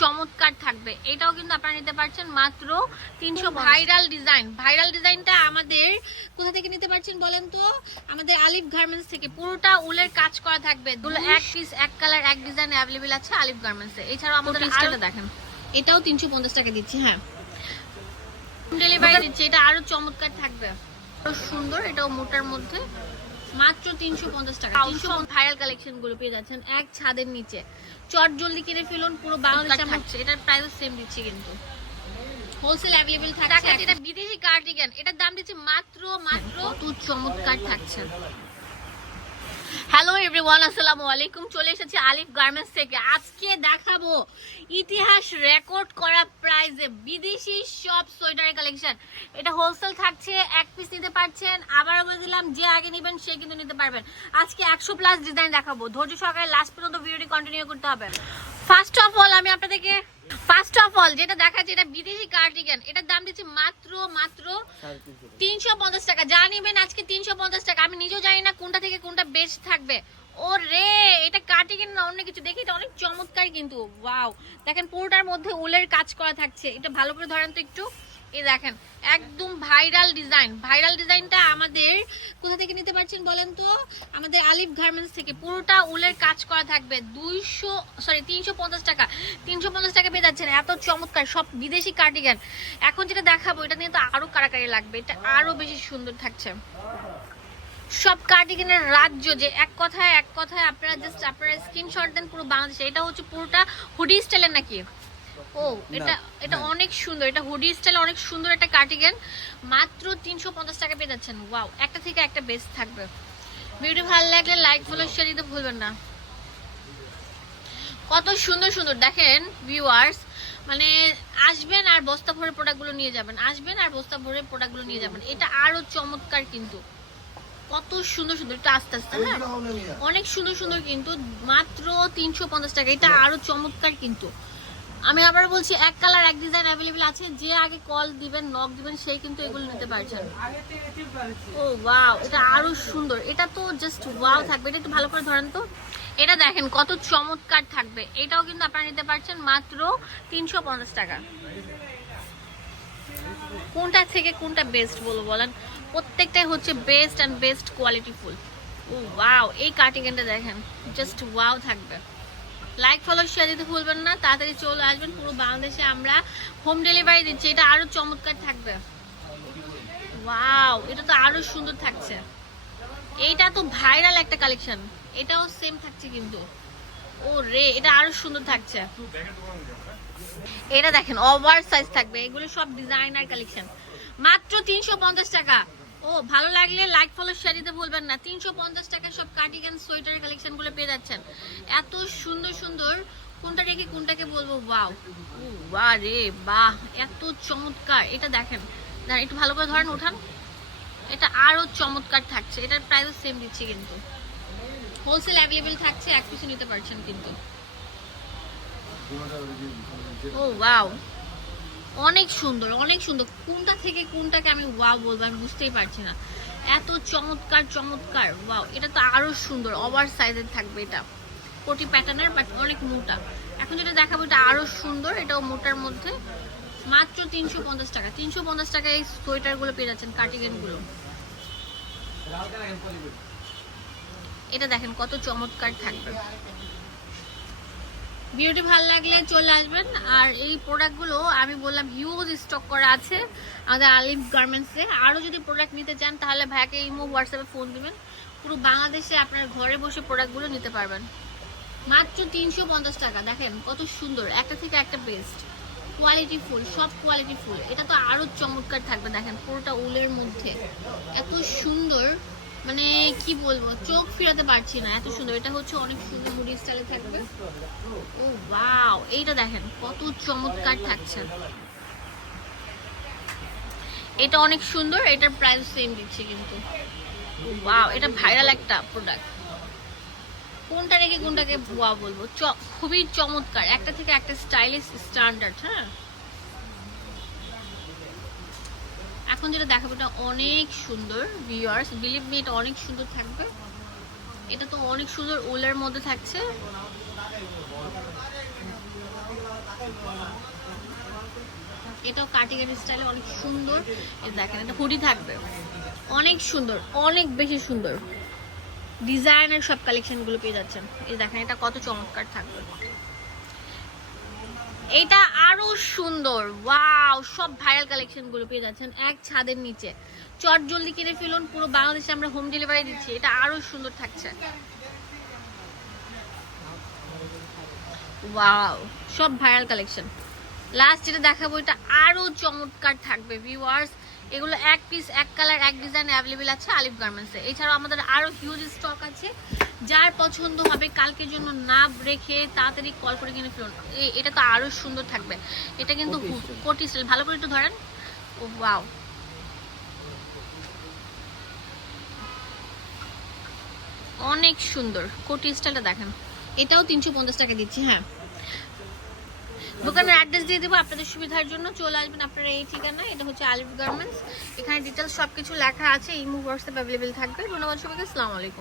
চমৎকার থাকবে এটাও কিন্তু আপনারা নিতে পারছেন মাত্র তিনশো ভাইরাল ডিজাইন। ভাইরাল ডিজাইনটা আমাদের কোথা থেকে নিতে পারছেন বলেন তো? আমাদের আলিফ গার্মেন্টস থেকে। পুরোটা উলের কাজ করা থাকবে। এক পিস এক কালার এক ডিজাইন অ্যাভেলেবেল আছে আলিফ গার্মেন্টসে এছাড়াও আমাদের দেখেন। এটাও তিনশো পঞ্চাশ টাকা দিচ্ছি হ্যাঁ। ডেলিভারি দিচ্ছে এটা আরও চমৎকার থাকবে। সুন্দর এটাও মোটার মধ্যে। মাত্র তিনশো পঞ্চাশ টাকা। তিনশো ভাইরাল কালেকশনগুলো পেয়ে যাচ্ছেন এক ছাদের নিচে। চট জলদি কিনে ফেলুন পুরো বাংলাদেশে থাকছে। এটার প্রাইস সেম দিচ্ছি কিন্তু। হোলসেল অ্যাভেলেবেল থাকছে এটা বিদেশি কার্ডিগান এটার দাম দিচ্ছে মাত্র মাত্র চমৎকার থাকছে। হ্যালো এভরিওয়ান আসসালামু আলাইকুম। চলে এসেছি আলিফ গার্মেন্টস থেকে। আজকে দেখাবো ইতিহাস রেকর্ড করা প্রাইজে বিদেশি সব সোয়েটারের কালেকশন এটা হোলসেল থাকছে, এক পিস নিতে পারছেন। আবারও বলে দিলাম, যে আগে নেবেন, সে কিন্তু নিতে পারবেন। আজকে একশো প্লাস ডিজাইন দেখাবো। ধৈর্য সহকারে লাস্ট পর্যন্ত ভিডিওটি কন্টিনিউ করতে হবে। ফার্স্ট অফ অল আমি আপনাদেরকে ফার্স্ট অফ অল যেটা দেখাচ্ছি এটা বিদেশি কার্ডিগান এটার দাম দিচ্ছে মাত্র মাত্র তিনশো পঞ্চাশ টাকা। যা নেবেন আজকে তিনশো পঞ্চাশ টাকা। আমি নিজেও জানি না কোনটা থেকে কোনটা বেশ থাকবে। ও রে এটা কাটিং না অন্য কিছু। দেখি এটা অনেক চমৎকার কিন্তু। ওয়াও দেখেন পুরোটার মধ্যে উলের কাজ করা থাকছে। এটা ভালো করে ধরেন তো একটু। এই দেখেন, একদম ভাইরাল ডিজাইন ভাইরাল ডিজাইনটা আমাদের কোথা থেকে নিতে পারছেন বলেন তো? আমাদের আলিফ গার্মেন্টস থেকে। পুরোটা উলের কাজ করা থাকবে দুইশো সরি তিনশো পঞ্চাশ টাকা। তিনশো পঞ্চাশ টাকা পেয়ে যাচ্ছেন। এত চমৎকার, সব বিদেশি কার্ডিগান এখন যেটা দেখাবো, এটা নিয়ে তো আরও কারাকারি লাগবে। এটা আরও বেশি সুন্দর থাকছে। সব কার্ডিগানের রাজ্য যে এক কথায় এক কথায় আপনারা জাস্ট আপনারা স্ক্রিনশট দেন পুরো বাংলাদেশে। এটা হচ্ছে পুরোটা হুডি স্টাইলের নাকি? ও এটা এটা অনেক সুন্দর এটা হুডি স্টাইল অনেক সুন্দর একটা কার্ডিগান মাত্র তিনশো পঞ্চাশ টাকা পেয়ে যাচ্ছেন। ওয়াও একটা থেকে একটা বেস্ট থাকবে। ভিডিও ভালো লাগলে লাইক ফলো শেয়ার দিতে ভুলবেন না। কত সুন্দর সুন্দর দেখেন ভিউয়ার্স মানে আসবেন আর বস্তা ভরে প্রোডাক্টগুলো নিয়ে যাবেন আসবেন আর বস্তা ভরে প্রোডাক্টগুলো নিয়ে যাবেন। এটা আরও চমৎকার কিন্তু। কত সুন্দর সুন্দর একটু আস্তে আস্তে হ্যাঁ। অনেক সুন্দর সুন্দর কিন্তু মাত্র তিনশো পঞ্চাশ টাকা। এটা আরও চমৎকার কিন্তু। আমি আবার বলছি, এক কালার এক ডিজাইন অ্যাভেলেবেল আছে, যে আগে কল দিবেন নক দিবেন, সেই কিন্তু এগুলো নিতে পারছেন। ও ওয়াও এটা আরও সুন্দর। এটা তো জাস্ট ওয়াও থাকবে। এটা একটু ভালো করে ধরেন তো। এটা দেখেন, কত চমৎকার থাকবে। এটাও কিন্তু আপনারা নিতে পারছেন মাত্র তিনশো পঞ্চাশ টাকা। কোনটা থেকে কোনটা বেস্ট বলব বলেন? প্রত্যেকটাই হচ্ছে বেস্ট অ্যান্ড বেস্ট কোয়ালিটি ফুল। ও ওয়াও এই কার্টিগানটা দেখেন জাস্ট ওয়াও থাকবে। লাইক ফলো শেয়ার দিতে ভুলবেন না। তাড়াতাড়ি চলে আসবেন। পুরো বাংলাদেশে আমরা হোম ডেলিভারি দিচ্ছি। এটা আরও চমৎকার থাকবে। ওয়াও এটা তো আরও সুন্দর থাকছে। এইটা তো ভাইরাল একটা কালেকশন এটাও সেম থাকছে কিন্তু। ও রে এটা আরও সুন্দর থাকছে। এটা দেখেন ওভার সাইজ থাকবে। এগুলো সব ডিজাইনার কালেকশন মাত্র তিনশো পঞ্চাশ টাকা। ও ভালো লাগলে লাইক ফলো শেয়ার দিতে ভুলবেন না। তিনশো পঞ্চাশ টাকা সব কার্ডিগান সোয়েটার কালেকশনগুলো পেয়ে যাচ্ছেন। এত সুন্দর সুন্দর কোনটা রেখে কোনটাকে বলব? ওয়াও ও বাহ রে বাহ এত চমৎকার। এটা দেখেন একটু ভালো করে ধরেন ওঠান এটা আরও চমৎকার থাকছে। এটার প্রাইস সেম দিচ্ছি কিন্তু। হোলসেল অ্যাভেলেবেল থাকছে এক পিছু নিতে পারছেন কিন্তু। ও ওয়াও অনেক সুন্দর অনেক সুন্দর। কোনটা থেকে কোনটাকে আমি ওয়াও বলব আমি বুঝতেই পারছি না। এত চমৎকার চমৎকার ওয়াও এটা তো আরও সুন্দর ওভার সাইজের থাকবে এটা। কোটি প্যাটার্নের বাট অনেক মোটা। এখন যেটা দেখাবো এটা আরও সুন্দর, এটাও মোটার মধ্যে। মাত্র তিনশো পঞ্চাশ টাকা, তিনশো পঞ্চাশ টাকা এই সোয়েটারগুলো পেয়ে যাচ্ছেন কার্টিগেনগুলো এটা দেখেন কত চমৎকার থাকবে। ভিডিওটি ভালো লাগলে চলে আসবেন। আর এই প্রোডাক্টগুলো আমি বললাম হিউজ স্টক করা আছে আমাদের আলিফ গার্মেন্টসে আরও যদি প্রোডাক্ট নিতে চান, তাহলে ভাইকে ইমো, হোয়াটসঅ্যাপে ফোন দিবেন। পুরো বাংলাদেশে আপনার ঘরে বসে প্রোডাক্টগুলো নিতে পারবেন। মাত্র তিনশো পঞ্চাশ টাকা। দেখেন, কত সুন্দর। একটা থেকে একটা বেস্ট কোয়ালিটি ফুল সব কোয়ালিটি ফুল এটা তো আরও চমৎকার থাকবে, দেখেন, পুরোটা উলের মধ্যে। এত সুন্দর। মানে কি বলব, চোখ ফিরাতে পারছি না, এত সুন্দর। এটা হচ্ছে অনেক সুন্দর মুডি স্টাইলে থাকবে। ও ওয়াও এইটা দেখেন, কত চমৎকার থাকছে। এটা অনেক সুন্দর, এটার প্রাইস সেম দিচ্ছে কিন্তু। ওয়াও এটা ভাইরাল একটা প্রোডাক্ট কোনটা রেখে কোনটাকে ওয়া বলব। খুবই চমৎকার। একটা থেকে একটা স্টাইলিশ স্ট্যান্ডার্ড হ্যাঁ? এখন যেটা দেখাবো এটা অনেক সুন্দর ভিউয়ার্স বিলিভ মি এটা অনেক সুন্দর থাকবে। এটা তো অনেক সুন্দর উলের মধ্যে থাকছে। এটাও কাটিগারি স্টাইলে অনেক সুন্দর। দেখেন, এটা হুডি থাকবে। অনেক সুন্দর, অনেক বেশি সুন্দর। ডিজাইনের সব কালেকশনগুলো পেয়ে যাচ্ছেন। এই দেখেন, এটা কত চমৎকার থাকবে। এটা আরও সুন্দর। ওয়াও, সব ভাইরাল কালেকশনগুলো পেয়ে যাচ্ছেন এক ছাদের নিচে। চট জলদি কিনে ফেলুন, পুরো বাংলাদেশে আমরা হোম ডেলিভারি দিচ্ছি। এটা আরও সুন্দর থাকছে। ওয়াও, সব ভাইরাল কালেকশন লাস্ট যেটা দেখাবো, এটা আরও চমৎকার থাকবে ভিউয়ার্স এগুলো এক পিস এক কালার এক ডিজাইন অ্যাভেলেবেল আছে আলিফ গার্মেন্টসে এছাড়াও আমাদের আরও হিউজ স্টক আছে। যার পছন্দ হবে কালকের জন্য না রেখে তাড়াতাড়ি কল করে কিনে ফেলুন। এটা তো আরও সুন্দর থাকবে। এটা কিন্তু কোটি স্টাইল ভালো করে একটু ধরেন। ও ওয়াও অনেক সুন্দর। কোটি স্টাইলটা দেখেন। এটাও তিনশো পঞ্চাশ টাকা দিচ্ছি হ্যাঁ। দোকানের অ্যাড্রেস দিয়ে দেবো, আপনাদের সুবিধার জন্য চলে আসবেন আপনারা এই ঠিকানা এটা হচ্ছে আলিফ গার্মেন্টস এখানে ডিটেলস সব কিছু লেখা আছে ইমো হোয়াটসঅ্যাপ অ্যাভেলেবেল থাকবে। ধন্যবাদ সবাইকে, আসসালামু আলাইকুম।